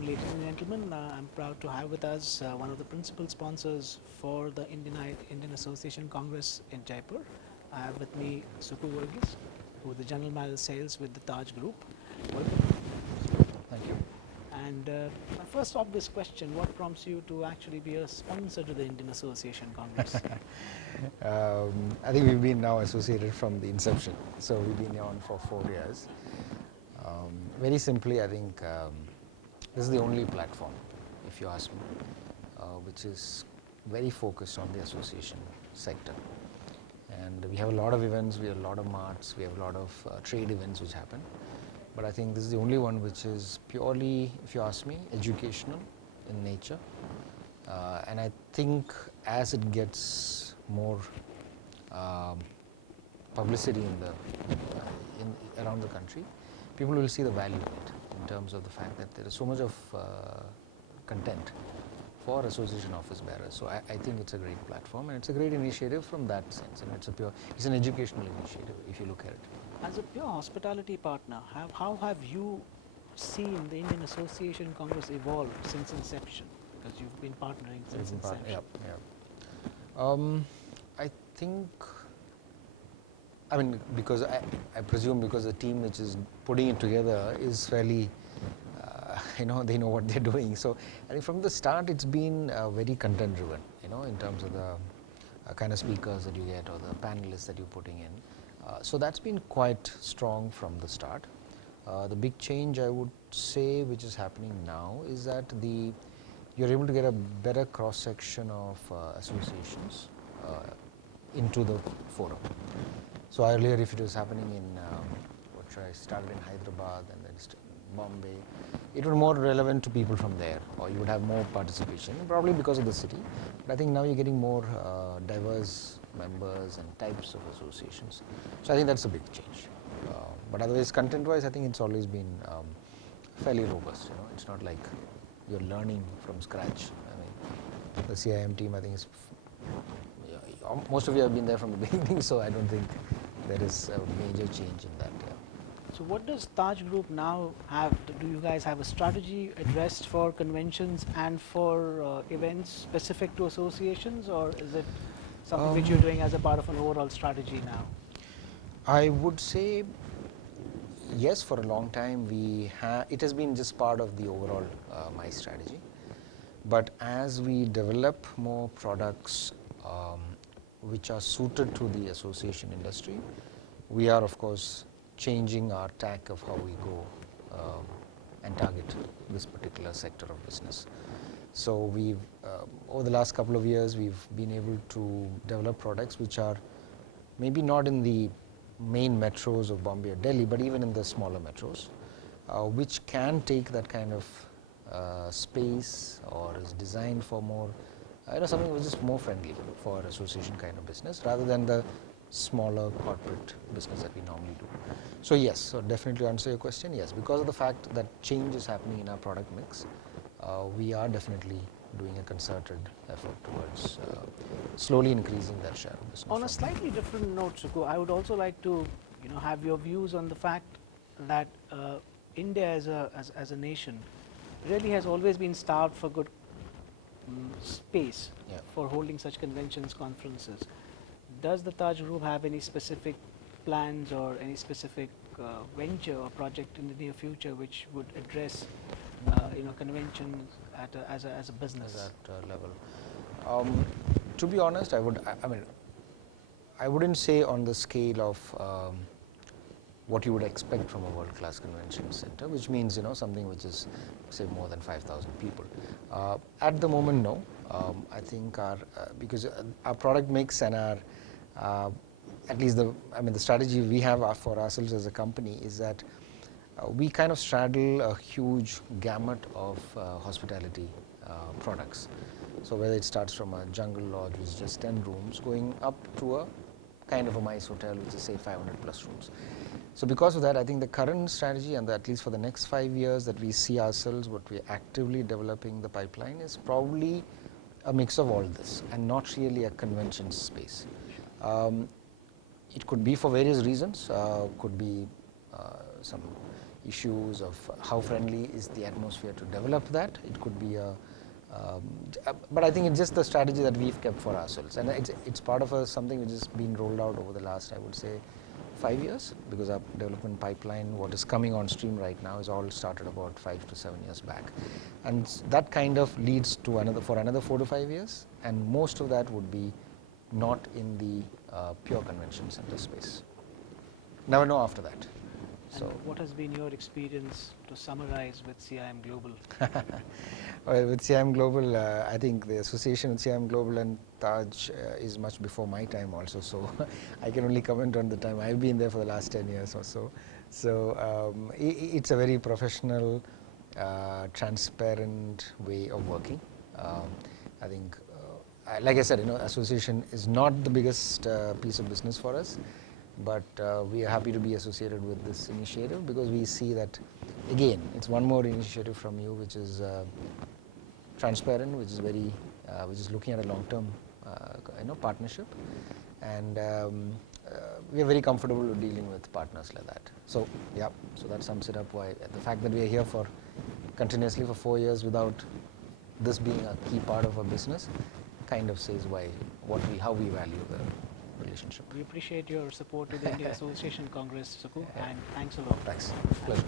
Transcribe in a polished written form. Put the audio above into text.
afternoon, ladies and gentlemen. I'm proud to have with us one of the principal sponsors for the Indian Association Congress in Jaipur. I have with me Shuku Vargas, who is the General Manager Sales with the Taj Group. Welcome. Thank you. And my first obvious question, what prompts you to actually be a sponsor to the Indian Association Congress? I think we've been now associated from the inception, so we've been on for 4 years. Very simply, I think this is the only platform, if you ask me, which is very focused on the association sector. And we have a lot of events, we have a lot of marts, we have a lot of trade events which happen. But I think this is the only one which is purely, if you ask me, educational in nature. And I think as it gets more publicity around the country, people will see the value in it in terms of the fact that there is so much of content for association office bearers. So I think it's a great platform and it's a great initiative from that sense. And it's an educational initiative if you look at it. As a pure hospitality partner, how have you seen the Indian Association Congress evolve since inception? Because you've been partnering since inception. I think, because I presume because the team which is putting it together is fairly, they know what they're doing. So I think from the start it's been very content driven, in terms of the kind of speakers that you get or the panelists that you're putting in. So that's been quite strong from the start. The big change I would say which is happening now is that you're able to get a better cross section of associations into the forum. So earlier if it was happening in, I started in Hyderabad and then Bombay, it was more relevant to people from there, or you would have more participation, probably because of the city. But I think now you're getting more diverse members and types of associations. So I think that's a big change. But otherwise, content-wise, I think it's always been fairly robust. It's not like you're learning from scratch. The CIM team, I think, is most of you have been there from the beginning, so I don't think there is a major change in that. So what does Taj Group now have? Do you guys have a strategy addressed for conventions and for events specific to associations, or is it something which you're doing as a part of an overall strategy now? I would say yes, for a long time it has been just part of the overall my strategy. But as we develop more products which are suited to the association industry, we are of course changing our tack of how we go and target this particular sector of business. So we've, over the last couple of years, we've been able to develop products which are maybe not in the main metros of Bombay or Delhi, but even in the smaller metros, which can take that kind of space or is designed for more, something which is more friendly for association kind of business rather than the smaller corporate business that we normally do. So yes, so definitely to answer your question, yes, because of the fact that change is happening in our product mix, we are definitely doing a concerted effort towards slowly increasing that share of business. On a slightly different note, Shuku, I would also like to have your views on the fact that India as a nation really has always been starved for good space for holding such conventions, conferences. Does the Taj Group have any specific plans or any specific venture or project in the near future which would address conventions as a business? At that level. To be honest, I wouldn't say on the scale of what you would expect from a world-class convention center, which means something which is say more than 5,000 people. At the moment, no. I think because our product mix and our at least the strategy we have for ourselves as a company is that we kind of straddle a huge gamut of hospitality products. So whether it starts from a jungle lodge which is just 10 rooms going up to a kind of a MICE hotel which is say 500 plus rooms. So because of that, I think the current strategy and at least for the next 5 years that we see ourselves, what we're actively developing the pipeline is probably a mix of all this and not really a convention space. It could be for various reasons, could be some issues of how friendly is the atmosphere to develop that. It could be a but I think it's just the strategy that we've kept for ourselves, and it's part of something which has been rolled out over the last, I would say, 5 years, because our development pipeline, what is coming on stream right now, is all started about 5 to 7 years back, and that kind of leads to another 4 to 5 years, and most of that would be not in the pure convention center space. Never know after that. And what has been your experience to summarize with CIMGlobal? Well, with CIMGlobal, I think the association with CIMGlobal and Taj is much before my time also, so I can only comment on the time. I've been there for the last 10 years or so. So it's a very professional, transparent way of working. I think, like I said, association is not the biggest piece of business for us, but we are happy to be associated with this initiative, because we see that, again, it's one more initiative from you which is transparent, which is very, which is looking at a long-term, partnership, and we are very comfortable with dealing with partners like that. So yeah, so that sums it up. Why the fact that we are here for continuously for 4 years without this being a key part of our business kind of says how we value the relationship. We appreciate your support to the India Association Congress, Shuku, and thanks a lot. Thanks. Pleasure.